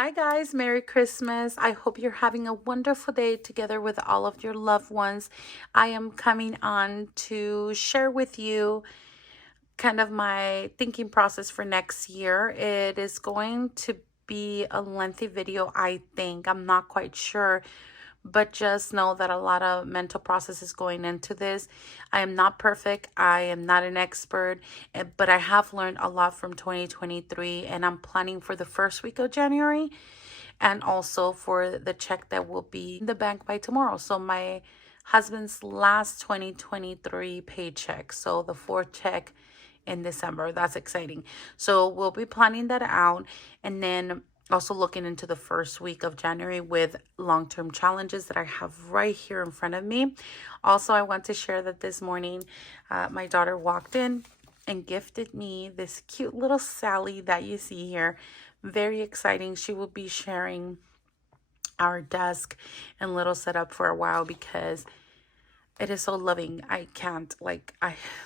Hi guys, Merry Christmas. I hope you're having a wonderful day together with all of your loved ones. I am coming on to share with you kind of my thinking process for next year. It is going to be a lengthy video, I think. I'm not quite sure, but just know that a lot of mental process is going into this. I am not perfect. I am not an expert, but I have learned a lot from 2023, and I'm planning for the first week of January and also for the check that will be in the bank by tomorrow. So my husband's last 2023 paycheck. So the fourth check in December. That's exciting. So we'll be planning that out, and then also looking into the first week of January with long-term challenges that I have right here in front of me. Also, I want to share that this morning my daughter walked in and gifted me this cute little Sally that you see here. Very exciting. She will be sharing our desk and little setup for a while because it is so loving. I can't,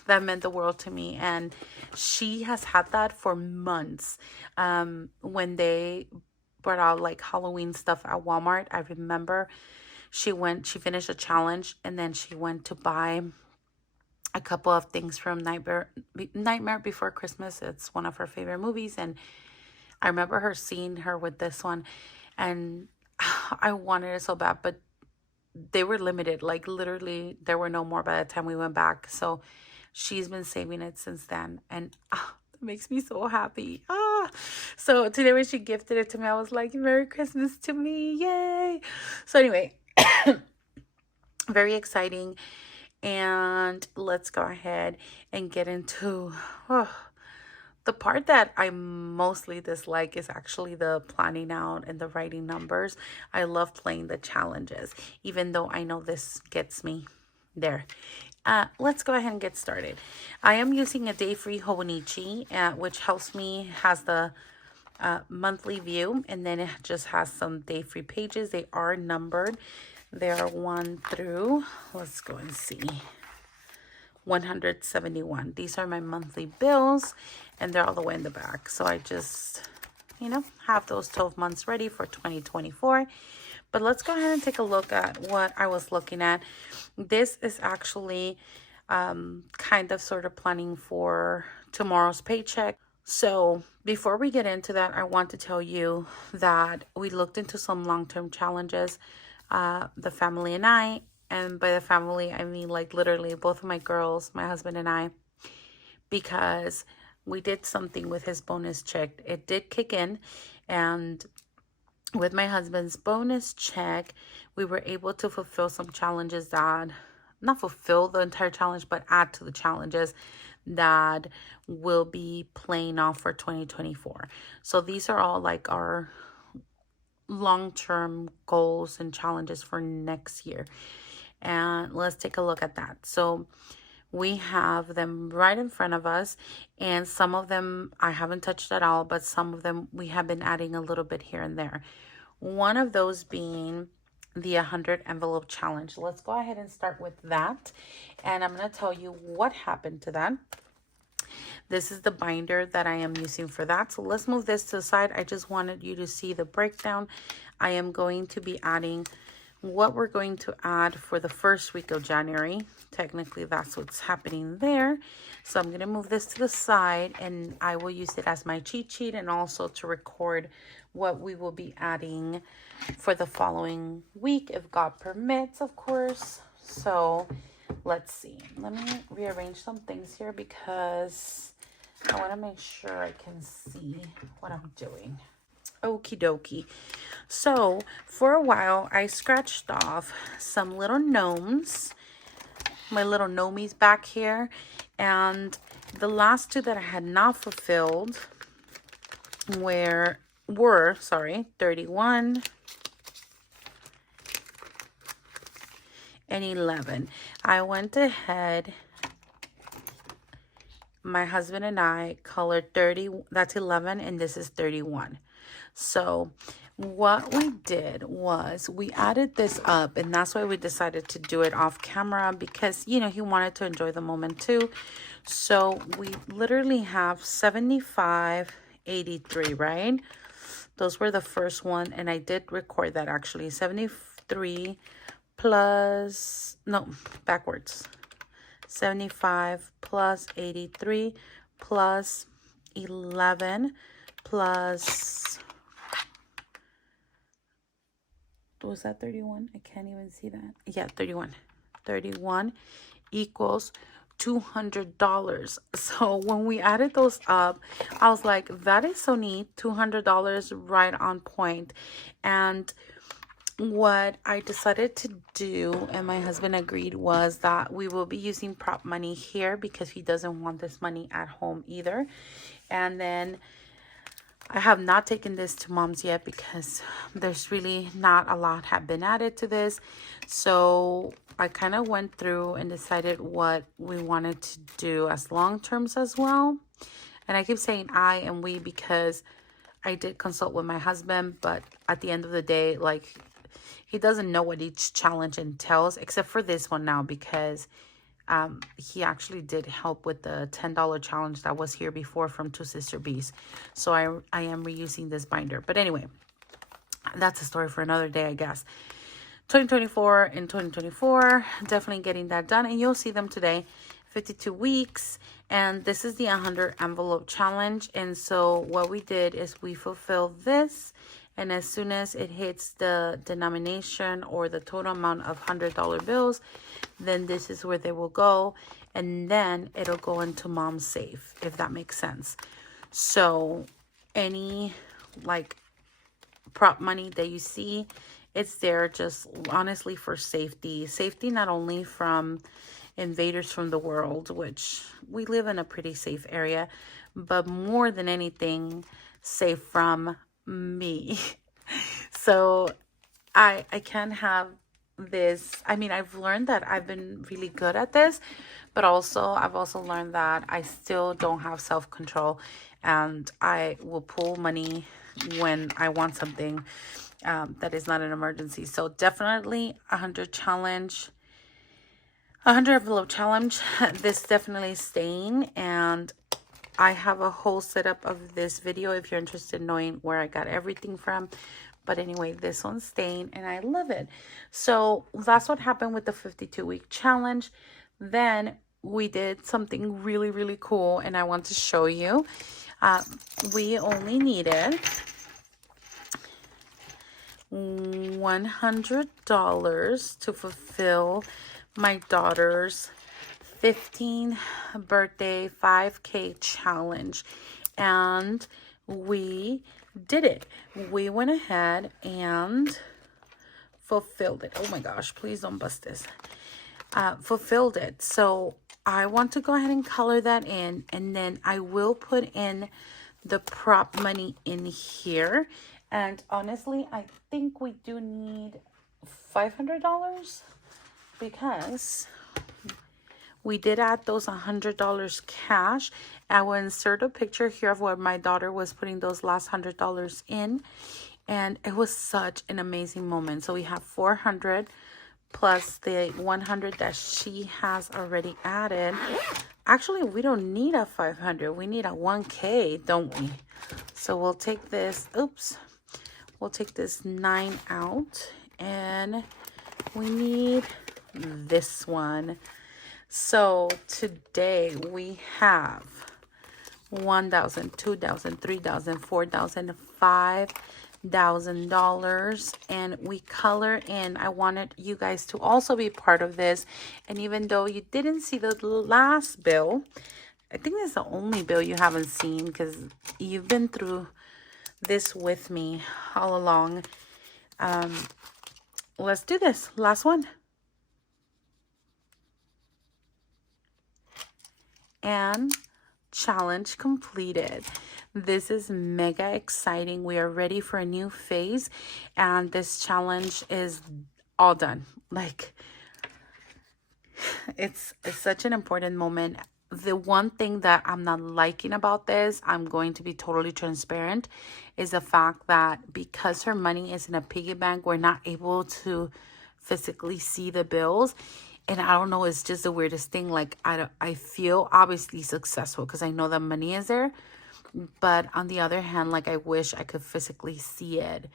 that meant the world to me. And she has had that for months. When they brought out like Halloween stuff at Walmart, I remember she finished a challenge, and then she went to buy a couple of things from Nightmare Before Christmas. It's one of her favorite movies. And I remember her seeing her with this one, and I wanted it so bad, but they were limited. Like literally, there were no more by the time we went back. So she's been saving it since then, and it makes me so happy. So today when she gifted it to me, I was like, "Merry Christmas to me, yay!" So anyway, very exciting, and let's go ahead and get into the part that I mostly dislike is actually the planning out and the writing numbers. I love playing the challenges, even though I know this gets me there. Let's go ahead and get started. I am using a day-free Hobonichi, which helps me, has the monthly view, and then it just has some day-free pages. They are numbered. They are 1 through, let's go and see, 171. These are my monthly bills, and they're all the way in the back. So I just, have those 12 months ready for 2024. But let's go ahead and take a look at what I was looking at. This is actually kind of sort of planning for tomorrow's paycheck. So before we get into that, I want to tell you that we looked into some long-term challenges, the family and I. And by the family, I mean like literally both of my girls, my husband and I, because we did something with his bonus check. It did kick in, and with my husband's bonus check, we were able to fulfill some challenges that, not fulfill the entire challenge, but add to the challenges that will be playing off for 2024. So these are all like our long-term goals and challenges for next year. And let's take a look at that. So we have them right in front of us, and some of them I haven't touched at all, but some of them we have been adding a little bit here and there. One of those being the 100 envelope challenge. Let's go ahead and start with that, and I'm going to tell you what happened to that. This is the binder that I am using for that. So let's move this to the side. I just wanted you to see the breakdown. I am going to be adding what we're going to add for the first week of January. Technically, that's what's happening there. So I'm going to move this to the side, and I will use it as my cheat sheet and also to record what we will be adding for the following week, if God permits, of course. So let's see. Let me rearrange some things here because I want to make sure I can see what I'm doing. Okie dokie. So for a while, I scratched off some little gnomes, my little gnomies back here, and the last two that I had not fulfilled were 31 and 11. I went ahead, my husband and I colored 30, that's 11, and this is 31. So what we did was we added this up, and that's why we decided to do it off camera, because he wanted to enjoy the moment too. So we literally have 75, 83, right? Those were the first one, and I did record that actually. 73 plus, no, backwards. 75 plus 83 plus 11 plus, was that 31? I can't even see that. Yeah, 31. 31 equals $200. So when we added those up, I was like, that is so neat. $200 right on point. And what I decided to do, and my husband agreed, was that we will be using prop money here because he doesn't want this money at home either. And then I have not taken this to mom's yet because there's really not a lot have been added to this. So I kind of went through and decided what we wanted to do as long terms as well. And I keep saying I and we because I did consult with my husband, but at the end of the day, like, he doesn't know what each challenge entails, except for this one now, because he actually did help with the $10 challenge that was here before from Two Sister Bees. So I am reusing this binder. But anyway, that's a story for another day, I guess. 2024 and 2024, definitely getting that done. And you'll see them today, 52 weeks. And this is the 100 envelope challenge. And so what we did is we fulfilled this. And as soon as it hits the denomination or the total amount of $100 bills, then this is where they will go. And then it'll go into mom's safe, if that makes sense. So any like prop money that you see, it's there just honestly for safety. Safety not only from invaders from the world, which we live in a pretty safe area, but more than anything, safe from me. So I can't have this. I mean, I've learned that I've been really good at this, but I've also learned that I still don't have self-control, and I will pull money when I want something that is not an emergency. So definitely 100 challenge, 100 envelope challenge. This definitely staying, and I have a whole setup of this video if you're interested in knowing where I got everything from. But anyway, this one's staying and I love it. So that's what happened with the 52-week challenge. Then we did something really, really cool, and I want to show you. We only needed $100 to fulfill my daughter's 15th birthday 5K challenge, and we did it. We went ahead and fulfilled it. Oh my gosh, please don't bust this. Fulfilled it. So I want to go ahead and color that in, and then I will put in the prop money in here. And honestly, I think we do need $500 because we did add those $100 cash. I will insert a picture here of where my daughter was putting those last $100 in. And it was such an amazing moment. So we have 400 plus the 100 that she has already added. Actually, we don't need a 500. We need a 1K, don't we? So we'll take this, we'll take this 9 out. And we need this one. So today we have $1,000, $2,000, $3,000, $4,000, $5,000, and we color in. I wanted you guys to also be part of this, and even though you didn't see the last bill, I think it's the only bill you haven't seen because you've been through this with me all along. Let's do this last one. And challenge completed. This is mega exciting. We are ready for a new phase, and this challenge is all done. Like, it's such an important moment. The one thing that I'm not liking about this, I'm going to be totally transparent, is the fact that because her money is in a piggy bank, we're not able to physically see the bills. And I don't know, it's just the weirdest thing. Like, I feel obviously successful because I know the money is there, But on the other hand, like, I wish I could physically see it.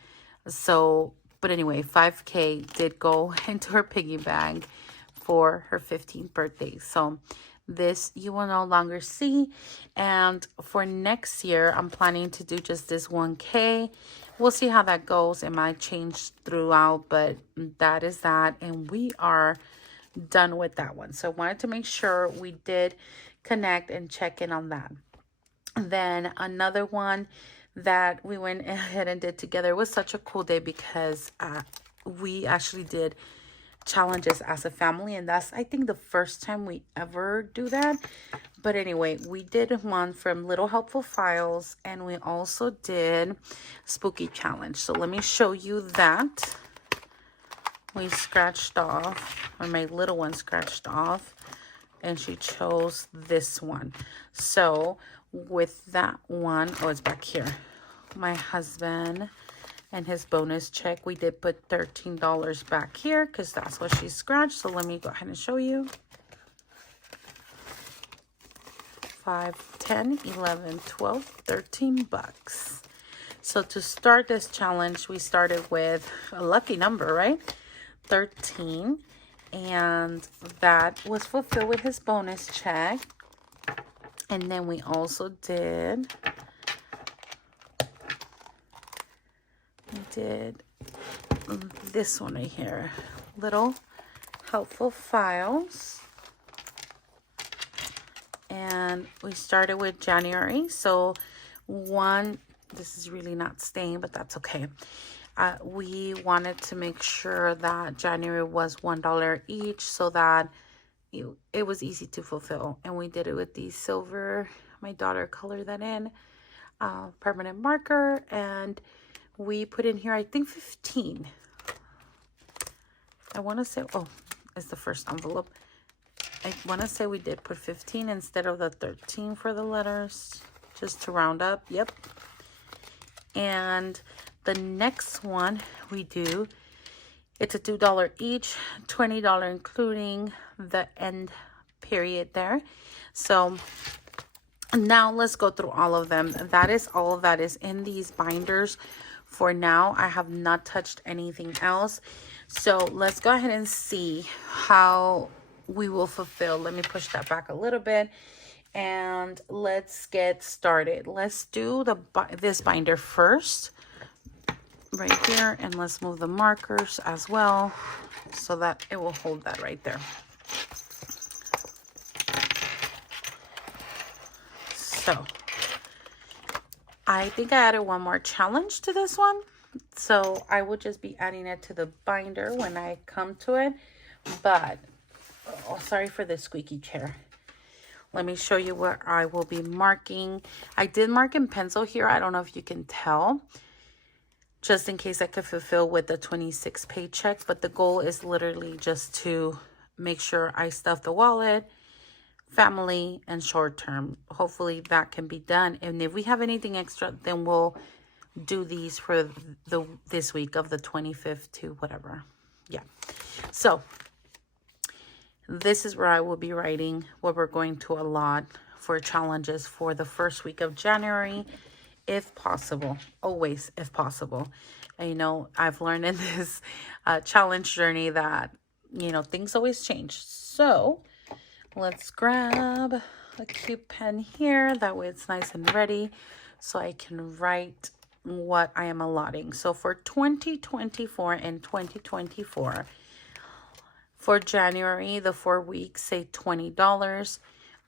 So, but anyway, 5K did go into her piggy bank for her 15th birthday. So this you will no longer see. And for next year, I'm planning to do just this 1K. We'll see how that goes. It might change throughout, but that is that. And we are done with that one. So I wanted to make sure we did connect and check in on that. Then another one that we went ahead and did together was such a cool day because we actually did challenges as a family, and that's, I think, the first time we ever do that. But anyway, we did one from Little Helpful Files, and we also did Spooky Challenge. So let me show you that. We scratched off, or my little one scratched off, and she chose this one. So with that one, oh, it's back here. My husband and his bonus check, we did put $13 back here because that's what she scratched. So let me go ahead and show you. 5, 10, 11, 12, 13 bucks. So to start this challenge, we started with a lucky number, right? 13. And that was fulfilled with his bonus check. And then we also did this one right here, Little Helpful Files. And we started with January. So this is really not staying, but that's okay. We wanted to make sure that January was $1 each so that it was easy to fulfill. And we did it with the silver, my daughter colored that in, permanent marker, and we put in here, I think, 15. I want to say, oh, it's the first envelope. I want to say we did put 15 instead of the 13 for the letters, just to round up. Yep. And the next one we do, it's a $2 each, $20 including the end period there. So now let's go through all of them. That is all that is in these binders for now. I have not touched anything else. So let's go ahead and see how we will fulfill. Let me push that back a little bit and let's get started. Let's do this binder first right here, and let's move the markers as well so that it will hold that right there. So I think I added one more challenge to this one, so I will just be adding it to the binder when I come to it. But oh, sorry for the squeaky chair. Let me show you where I will be marking. I did mark in pencil here. I don't know if you can tell, just in case I could fulfill with the 26 paycheck. But the goal is literally just to make sure I stuff the wallet, family, and short term. Hopefully that can be done. And if we have anything extra, then we'll do these for this week of the 25th to whatever. Yeah. So this is where I will be writing what we're going to allot for challenges for the first week of January, if possible. Always, if possible. And, you know, I've learned in this challenge journey that, you know, things always change. So let's grab a cute pen here. That way it's nice and ready so I can write what I am allotting. So for 2024 and 2024, for January, the 4 weeks, say $20.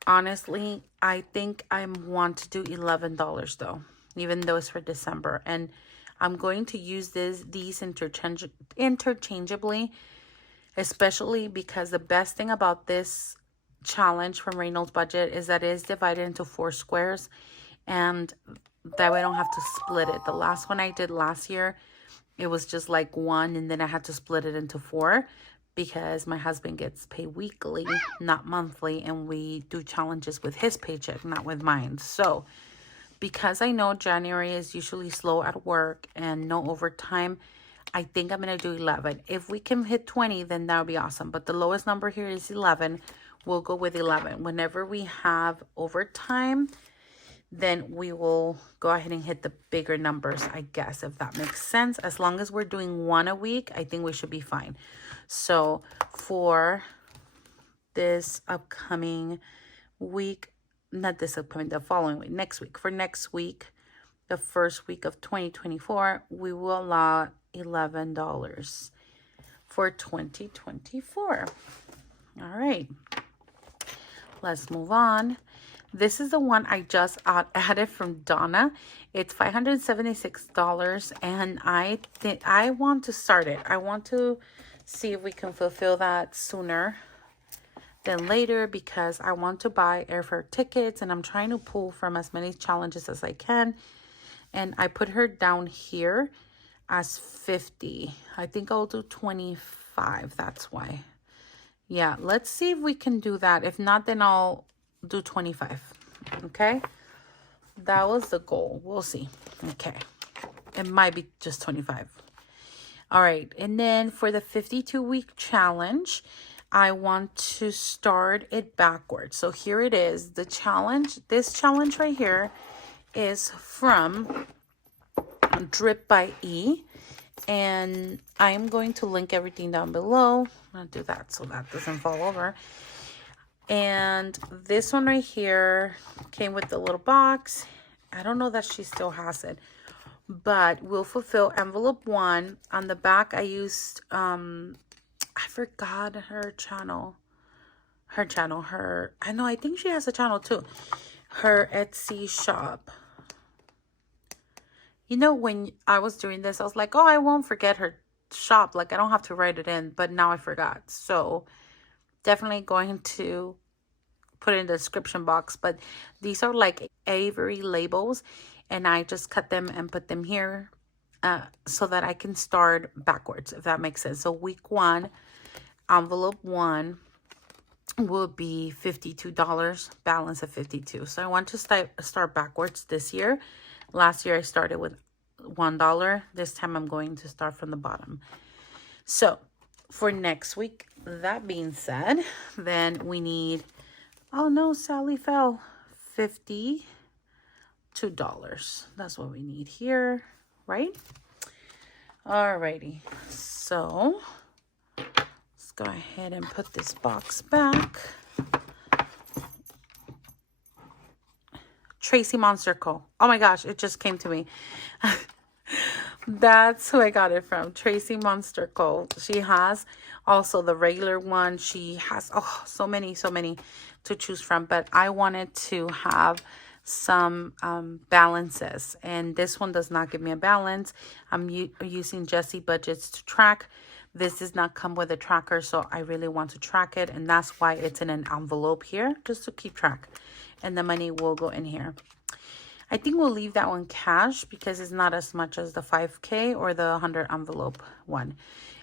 Honestly, I think I want to do $11 though, even though it's for December. And I'm going to use these interchangeably, especially because the best thing about this challenge from Reynolds Budget is that it is divided into 4 squares, and that way I don't have to split it. The last one I did last year, it was just like 1, and then I had to split it into 4 because my husband gets paid weekly, not monthly, and we do challenges with his paycheck, not with mine. So because I know January is usually slow at work and no overtime, I think I'm going to do 11. If we can hit 20, then that would be awesome. But the lowest number here is 11. We'll go with 11. Whenever we have overtime, then we will go ahead and hit the bigger numbers, I guess, if that makes sense. As long as we're doing one a week, I think we should be fine. So for this upcoming week, not this upcoming, the following week, next week. For next week, the first week of 2024, we will allow $11 for 2024. All right, let's move on. This is the one I just added from Donna. It's $576, and I want to start it. I want to see if we can fulfill that sooner than later, because I want to buy airfare tickets, and I'm trying to pull from as many challenges as I can. And I put her down here as 50. I think I'll do 25. That's why. Yeah, let's see if we can do that. If not, then I'll do 25. Okay, that was the goal. We'll see. Okay, it might be just 25. All right, and then for the 52-week challenge, I want to start it backwards. So here it is. The challenge, this challenge right here, is from Drip by E, and I'm going to link everything down below. I'm gonna do that so that doesn't fall over. And this one right here came with the little box. I don't know that she still has it, but we'll fulfill envelope 1. On the back, I used I forgot her channel. I think she has a channel too. Her Etsy shop. You know, when I was doing this, I was like, oh, I won't forget her shop. Like, I don't have to write it in, but now I forgot. So definitely going to put it in the description box. But these are like Avery labels, and I just cut them and put them here so that I can start backwards, if that makes sense. So week 1, envelope 1 will be $52, balance of 52. So I want to start backwards this year. Last year I started with $1. This time I'm going to start from the bottom. So for next week, that being said, then we need, oh no, Sally fell, $52. That's what we need here, right? Alrighty, so let's go ahead and put this box back. Tracy Monster Co. Oh my gosh, it just came to me. That's who I got it from, Tracy Monster Co. She has also the regular one. She has so many to choose from, but I wanted to have some balances, and this one does not give me a balance. I'm using Jessie Budgets to track. This does not come with a tracker, so I really want to track it, and that's why it's in an envelope here, just to keep track. And the money will go in here. I think we'll leave that one cash because it's not as much as the 5K or the 100 envelope one.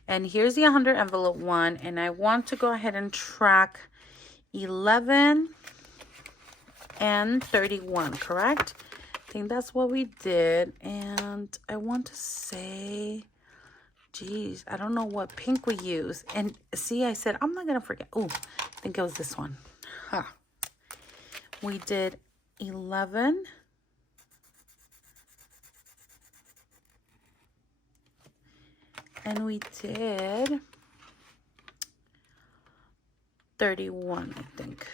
And here's the 100 envelope one, and I want to go ahead and track 11 and 31, correct? I think that's what we did. And I want to say, geez, I don't know what pink we use. And see, I said I'm not gonna forget. Oh, I think it was this one. Huh. We did 11 and we did 31, I think.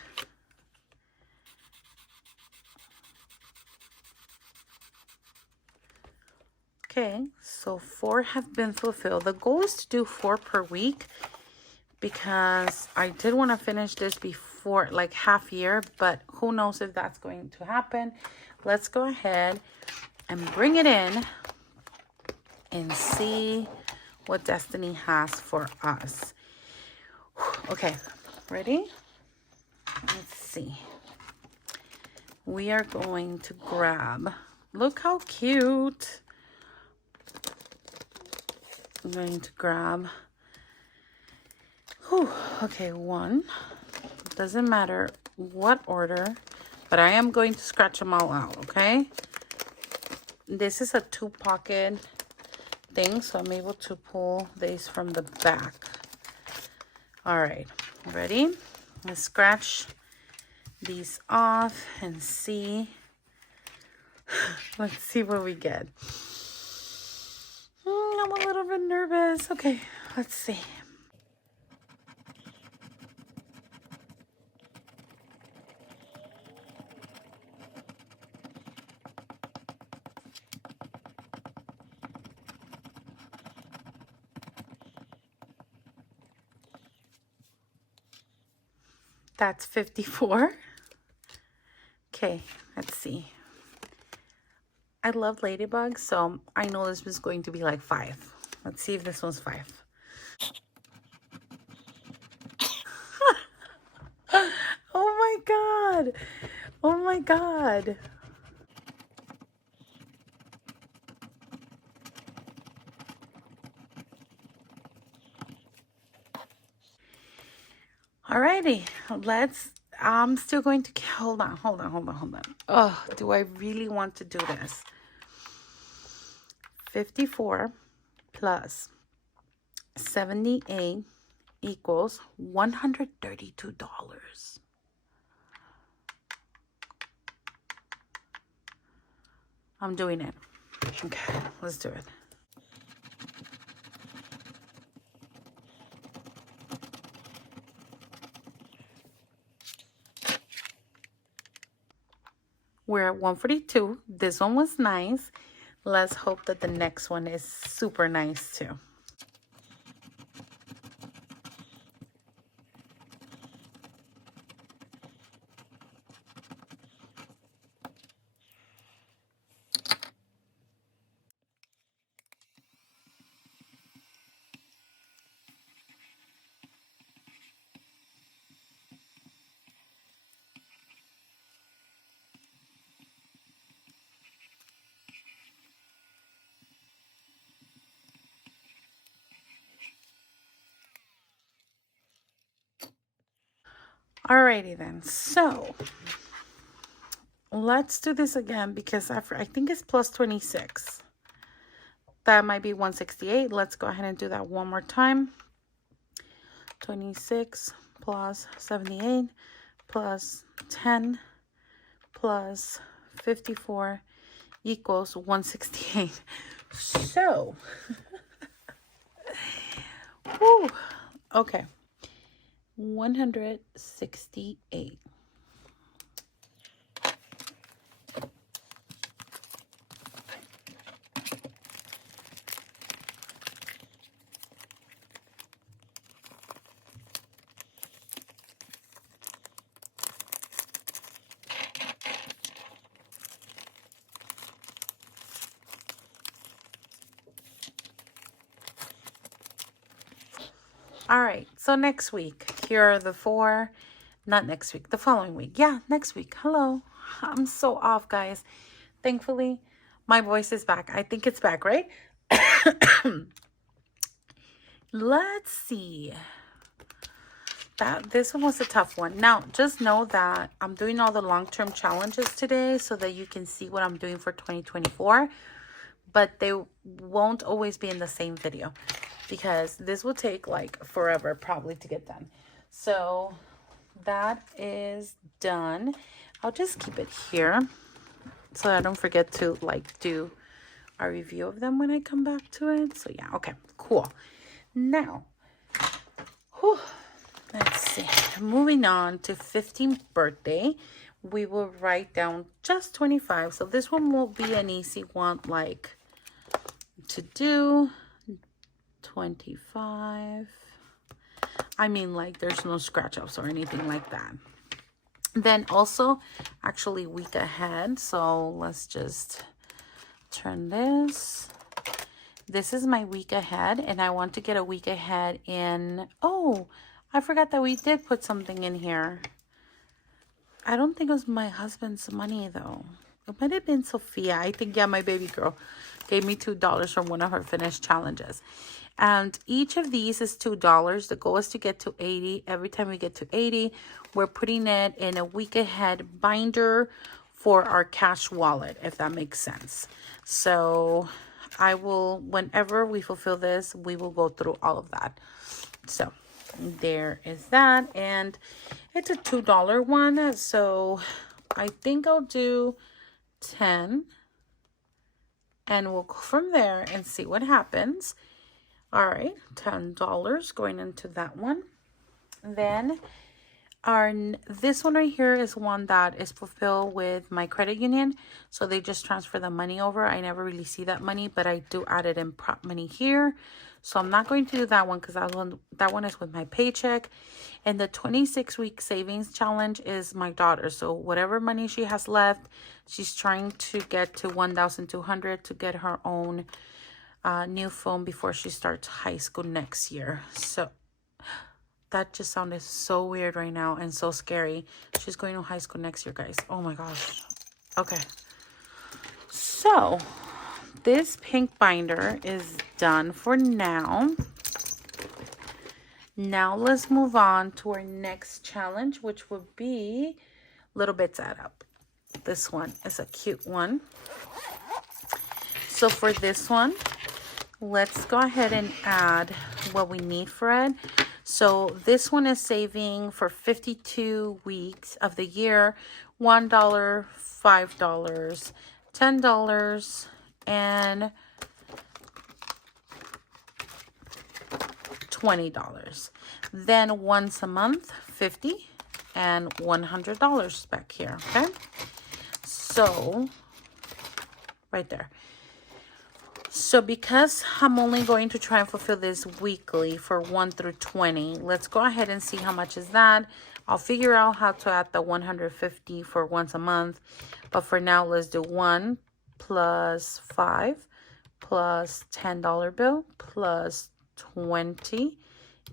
Okay, so 4 have been fulfilled. The goal is to do 4 per week because I did want to finish this before, like, half year, but who knows if that's going to happen. Let's go ahead and bring it in and see what Destiny has for us. Okay, ready? Let's see. We are going to grab, look how cute. I'm going to grab, okay, 1. Doesn't matter what order, but I am going to scratch them all out, okay? This is a 2-pocket thing, so I'm able to pull these from the back. All right, ready? Let's scratch these off and see Let's see what we get. I'm a little bit nervous. Okay, let's see. That's 54. Okay, let's see. I love ladybugs, so I know this was going to be like 5. Let's see if this one's 5. Oh my God. Oh my God. Alrighty, I'm still going to, hold on. Oh, do I really want to do this? 54 plus 78 equals $132. I'm doing it. Okay, let's do it. We're at 142. This one was nice. Let's hope that the next one is super nice too. Alrighty then. So let's do this again because I think it's plus 26. That might be 168. Let's go ahead and do that one more time. 26 plus 78 plus 10 plus 54 equals 168. So, whew, okay, 168. All right, so next week, here are the 4, not next week, the following week. Yeah, next week. Hello. I'm so off, guys. Thankfully, my voice is back. I think it's back, right? Let's see. This one was a tough one. Now, just know that I'm doing all the long-term challenges today so that you can see what I'm doing for 2024. But they won't always be in the same video because this will take like forever probably to get done. So that is done. I'll just keep it here so I don't forget to like do a review of them when I come back to it. So yeah, okay, cool. Now, whew, let's see. Moving on to 15th birthday, we will write down just 25. So this one will be an easy one, like to do. 25. I mean, like there's no scratch ups or anything like that. Then also, actually week ahead. So let's just turn this. This is my week ahead, and I want to get a week ahead in, oh, I forgot that we did put something in here. I don't think it was my husband's money though. It might have been Sophia. I think, yeah, my baby girl gave me $2 from one of her fitness challenges. And each of these is $2. The goal is to get to 80. Every time we get to 80, we're putting it in a week ahead binder for our cash wallet, if that makes sense. So I will, whenever we fulfill this, we will go through all of that. So there is that. And it's a $2 one. So I think I'll do 10. and we'll go from there and see what happens. All right, $10 going into that one. Then this one right here is one that is fulfilled with my credit union, so they just transfer the money over. I never really see that money, but I do add it in prop money here, so I'm not going to do that one because that one is with my paycheck. And the 26-week savings challenge is my daughter, so whatever money she has left, she's trying to get to 1,200 to get her own new phone before she starts high school next year. So that just sounded so weird right now and so scary. She's going to high school next year, guys. Oh my gosh. Okay. So this pink binder is done for now. Now let's move on to our next challenge, which would be Little Bits Add Up. This one is a cute one. So for this one, let's go ahead and add what we need for it. So this one is saving for 52 weeks of the year, $1, $5, $10, and $20. Then once a month, $50 and $100 back here. Okay, so right there. So because I'm only going to try and fulfill this weekly for 1 through 20, let's go ahead and see how much is that. I'll figure out how to add the 150 for once a month. But for now, let's do 1 plus 5 plus $10 bill plus 20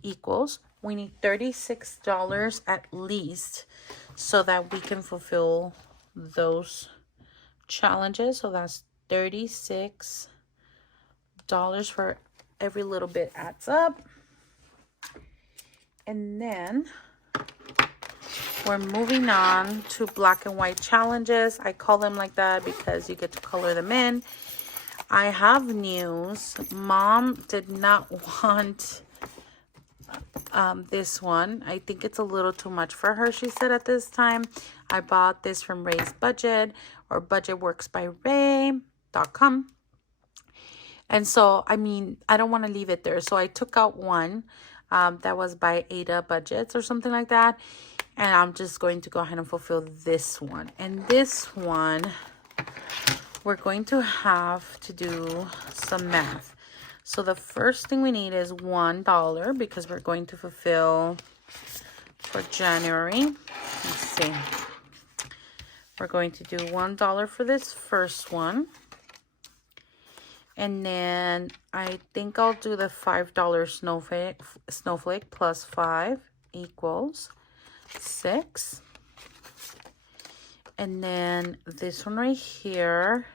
equals, we need $36 at least so that we can fulfill those challenges. So that's $36 for every little bit adds up. And then we're moving on to black and white challenges. I call them like that because you get to color them in. I have news. Mom did not want this one. I think it's a little too much for her, she said at this time. I bought this from Ray's Budget, or budgetworksbyray.com. And so, I mean, I don't want to leave it there. So I took out one that was by Ada Budgets or something like that. And I'm just going to go ahead and fulfill this one. And this one, we're going to have to do some math. So the first thing we need is $1 because we're going to fulfill for January. Let's see. We're going to do $1 for this first one. And then I think I'll do the $5 snowflake plus 5 equals 6. And then this one right here,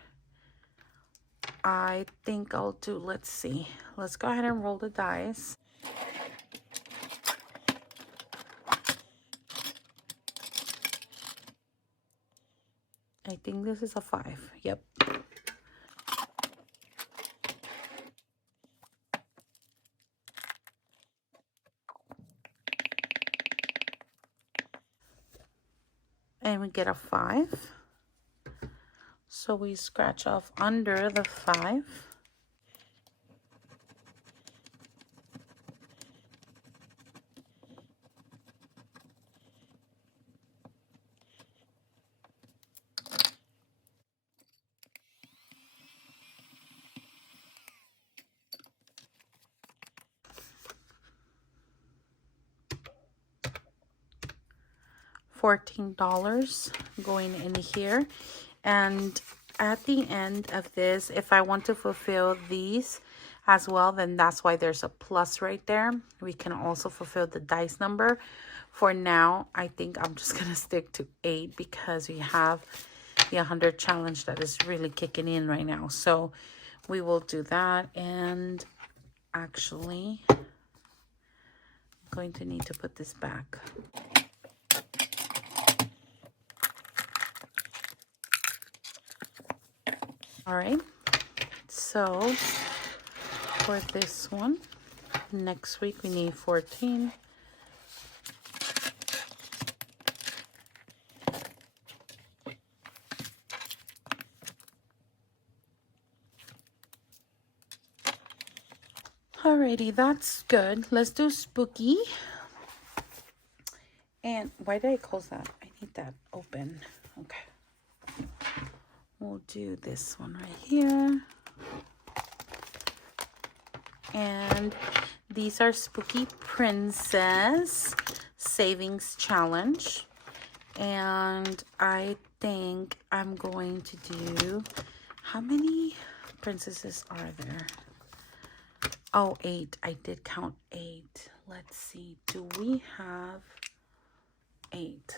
I think I'll do, let's see. Let's go ahead and roll the dice. I think this is a 5. Yep. And we get a 5. So we scratch off under the 5. $14 going in here. And at the end of this, if I want to fulfill these as well, then that's why there's a plus right there. We can also fulfill the dice number. For now, I think I'm just gonna stick to 8 because we have the 100 challenge that is really kicking in right now. So we will do that. And actually, I'm going to need to put this back. All right, so for this one, next week we need 14. Alrighty, that's good. Let's do spooky. And why did I close that? I need that open. Okay. We'll do this one right here. And these are Spooky Princess Savings Challenge. And I think I'm going to do, how many princesses are there? Oh, 8. I did count 8. Let's see. Do we have 8?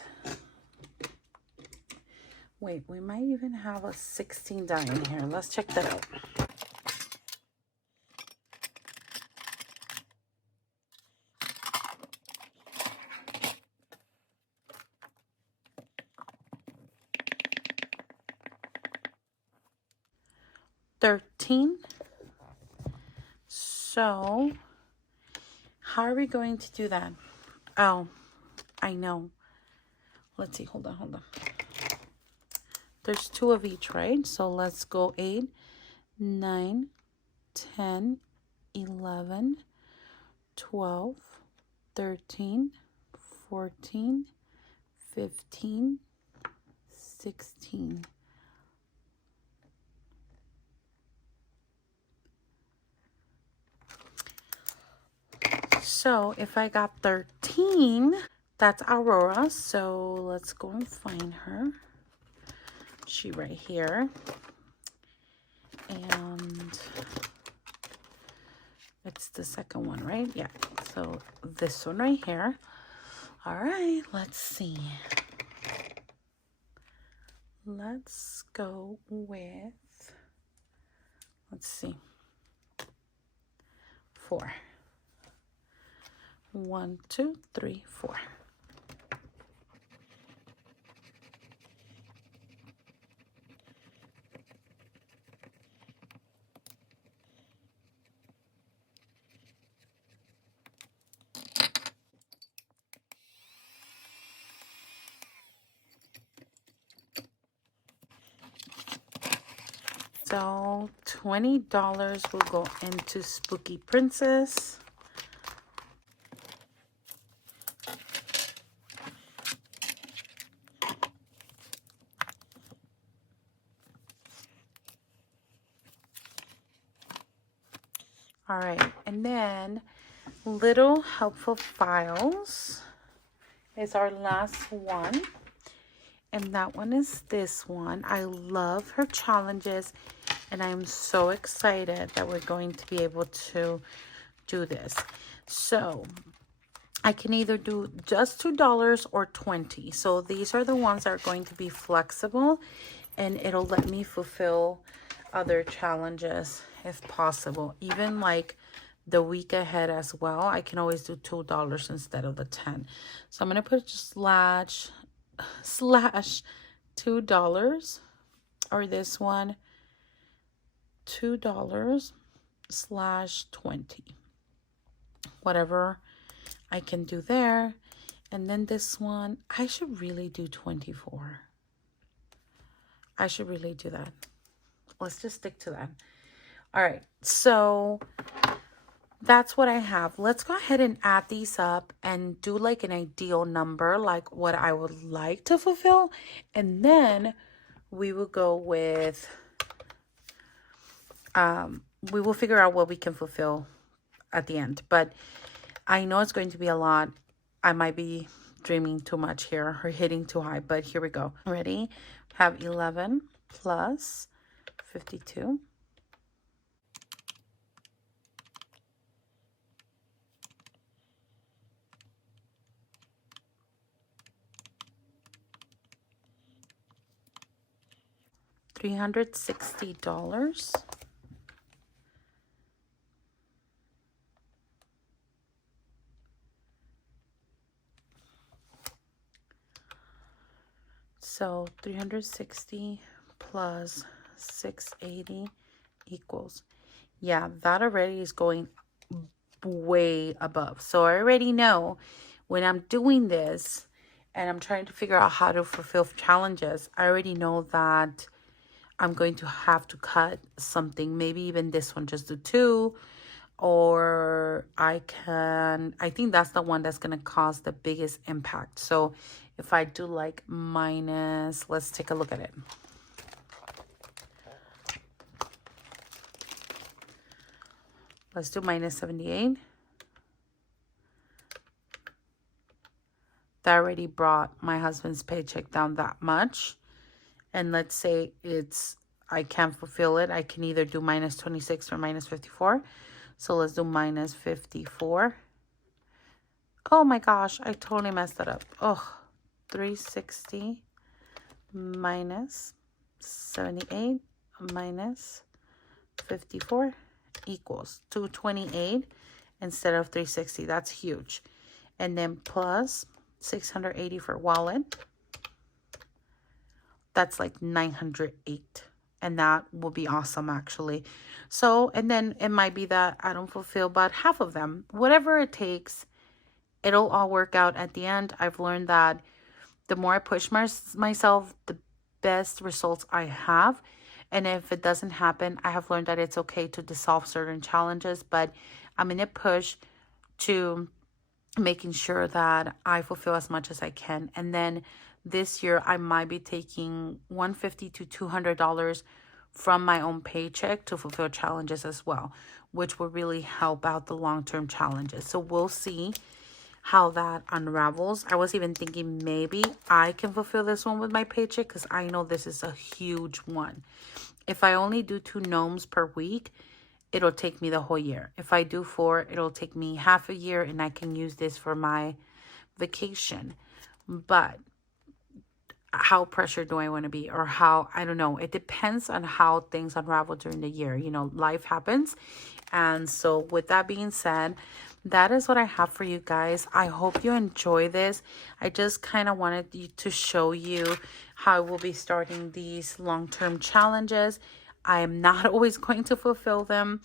Wait, we might even have a 16 die in here. Let's check that out. $13. So, how are we going to do that? Oh, I know. Let's see. Hold on. There's 2 of each, right? So let's go 8, 9, 10, 11, 12, 13, 14, 15, 16. So if I got 13, that's Aurora. So let's go and find her. She right here. And it's the second one, right? Yeah. So this one right here. All right, let's see. Let's go with, let's see, 4. 1, 2, 3, 4. So $20 will go into Spooky Princess. All right, and then Little Helpful Files is our last one. And that one is this one. I love her challenges, and I'm so excited that we're going to be able to do this. So I can either do just $2 or 20. So these are the ones that are going to be flexible, and it'll let me fulfill other challenges if possible. Even like the week ahead as well, I can always do $2 instead of the 10. So I'm going to put just slash $2, or this one $2 slash 20, whatever I can do there. And then this one, I should really do 24. I should really do that. Let's just stick to that. All right, so that's what I have. Let's go ahead and add these up and do like an ideal number, like what I would like to fulfill. And then we will go with, we will figure out what we can fulfill at the end. But I know it's going to be a lot. I might be dreaming too much here or hitting too high, but here we go. Ready? Have 11 plus 52. $360. So 360 plus 680 equals, yeah, that already is going way above. So I already know when I'm doing this and I'm trying to figure out how to fulfill challenges, I already know that I'm going to have to cut something. Maybe even this one, just do 2, or I think that's the one that's going to cause the biggest impact. So if I do like minus, let's take a look at it. Let's do minus 78. That already brought my husband's paycheck down that much. And let's say I can't fulfill it. I can either do minus 26 or minus 54. So let's do minus 54. Oh my gosh, I totally messed that up. Oh, 360 minus 78 minus 54 equals 228 instead of 360. That's huge. And then plus 680 for wallet. That's like 908. And that will be awesome, actually. So, and then it might be that I don't fulfill about half of them. Whatever it takes, it'll all work out at the end. I've learned that the more I push myself, the best results I have. And if it doesn't happen, I have learned that it's okay to dissolve certain challenges. But I'm in a push to making sure that I fulfill as much as I can. And then this year, I might be taking $150 to $200 from my own paycheck to fulfill challenges as well, which will really help out the long-term challenges. So we'll see how that unravels. I was even thinking maybe I can fulfill this one with my paycheck because I know this is a huge one. If I only do 2 gnomes per week, it'll take me the whole year. If I do 4, it'll take me half a year and I can use this for my vacation. But how pressured do I want to be, or how, I don't know. It depends on how things unravel during the year. You know, life happens. And so with that being said, that is what I have for you guys. I hope you enjoy this. I just kind of wanted to show you how I will be starting these long-term challenges. I am not always going to fulfill them.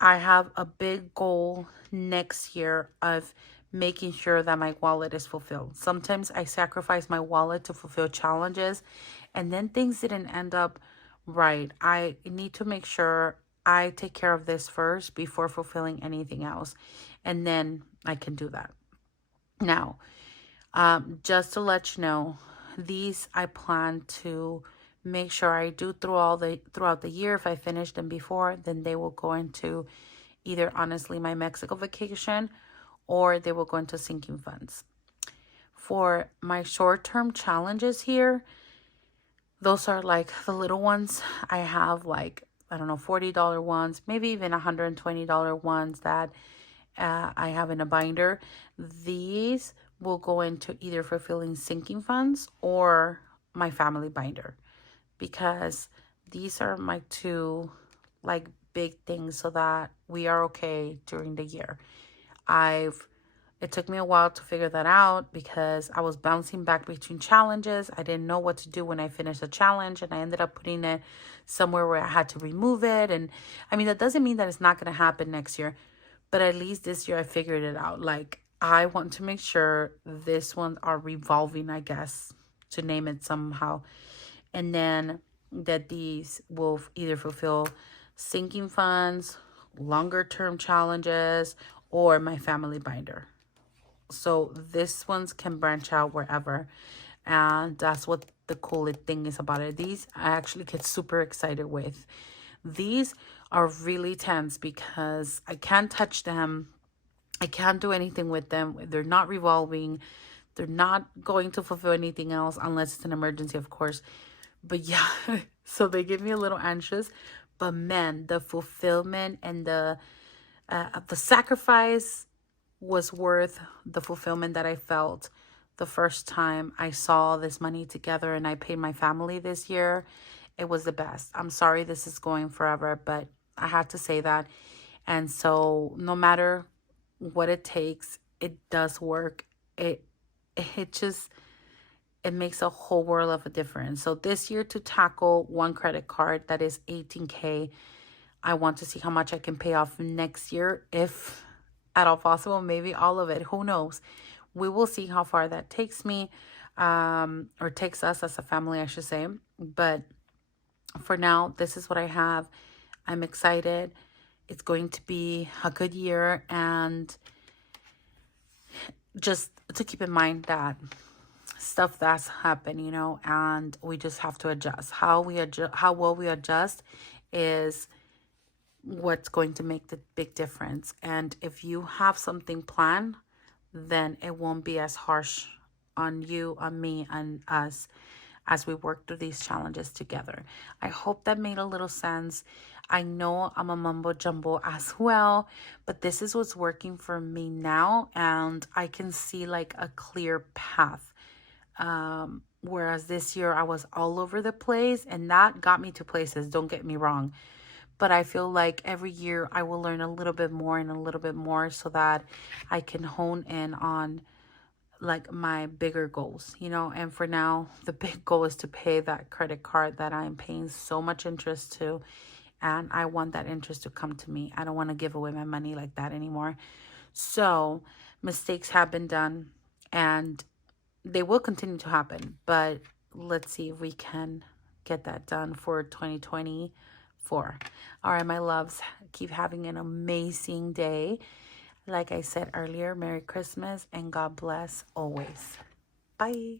I have a big goal next year of making sure that my wallet is fulfilled. Sometimes I sacrifice my wallet to fulfill challenges, and then things didn't end up right. I need to make sure I take care of this first before fulfilling anything else, and then I can do that. Now, just to let you know, these I plan to make sure I do throughout the year. If I finish them before, then they will go into either, honestly, my Mexico vacation, or they will go into sinking funds. For my short-term challenges here, those are like the little ones. I have like, I don't know, $40 ones, maybe even $120 ones that I have in a binder. These will go into either fulfilling sinking funds or my family binder, because these are my 2 like big things so that we are okay during the year. It took me a while to figure that out because I was bouncing back between challenges. I didn't know what to do when I finished a challenge, and I ended up putting it somewhere where I had to remove it. And I mean, that doesn't mean that it's not going to happen next year, but at least this year I figured it out. Like, I want to make sure this ones are revolving, I guess, to name it somehow. And then that these will either fulfill sinking funds, longer term challenges, or my family binder. So this ones can branch out wherever. And that's what the cool thing is about it. These I actually get super excited with. These are really tense because I can't touch them. I can't do anything with them. They're not revolving. They're not going to fulfill anything else unless it's an emergency, of course. But yeah, so they get me a little anxious. But man, the fulfillment and the sacrifice was worth the fulfillment that I felt the first time I saw this money together and I paid my family this year. It was the best. I'm sorry this is going forever, but I had to say that. And so no matter what it takes, it does work. It makes a whole world of a difference. So this year, to tackle one credit card that is $18K, I want to see how much I can pay off next year, if at all possible, maybe all of it. Who knows? We will see how far that takes me, or takes us as a family, I should say. But for now, this is what I have. I'm excited. it's going to be a good year, and just to keep in mind that stuff that's happened, you know, and we just have to adjust. How well we adjust is what's going to make the big difference. And if you have something planned, then it won't be as harsh on you, on me, and us as we work through these challenges together. I hope that made a little sense. I know I'm a mumbo jumbo as well, but this is what's working for me now, and I can see like a clear path. Whereas this year I was all over the place, and that got me to places, don't get me wrong. But I feel like every year I will learn a little bit more and a little bit more so that I can hone in on like my bigger goals, you know. And for now, the big goal is to pay that credit card that I'm paying so much interest to. And I want that interest to come to me. I don't want to give away my money like that anymore. So mistakes have been done, and they will continue to happen. But let's see if we can get that done for 2024. All right, my loves, keep having an amazing day. Like I said earlier, Merry Christmas and God bless always. Bye.